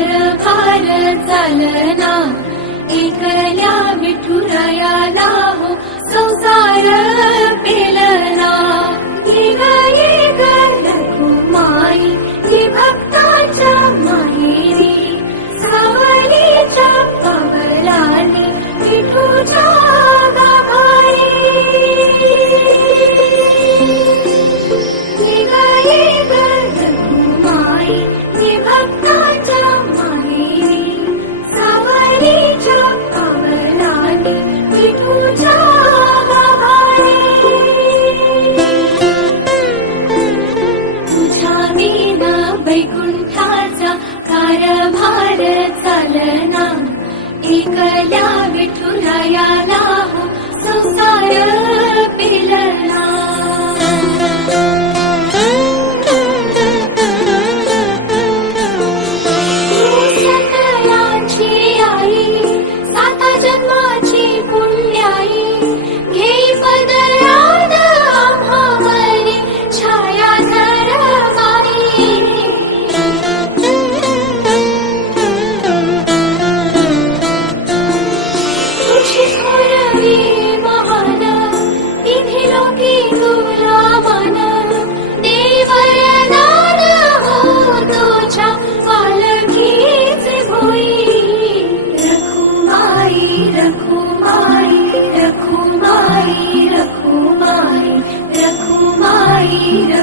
कारभार चालना, एकल्या विठुरायाला हो संसार पेलना। ये ग रखुमाई ही भक्ताच्या माहेरी, सावलीच्या पावलाने विठूच्या गाभारी। ये ग रखुमाई ही भक्ताच्या माहेरी, सावलीच्या पावलाने विठूच्या गाभारी। तुझ्या विना वैकुंठाचा कारभार चालना, एकल्या विठुरायाला हो संसार पेलना। सकलांची आई, साता जन्माची पुण्याई, घेई पदरात आम्हावरी छाया धरवाई। तुझी थोरवी महान, इथे लोकी तुला मान, देवरदान हो तुझ्या पालखीचे भोई। रखुमाई रखुमाई रखुमाई रखुमाई रखुमाई।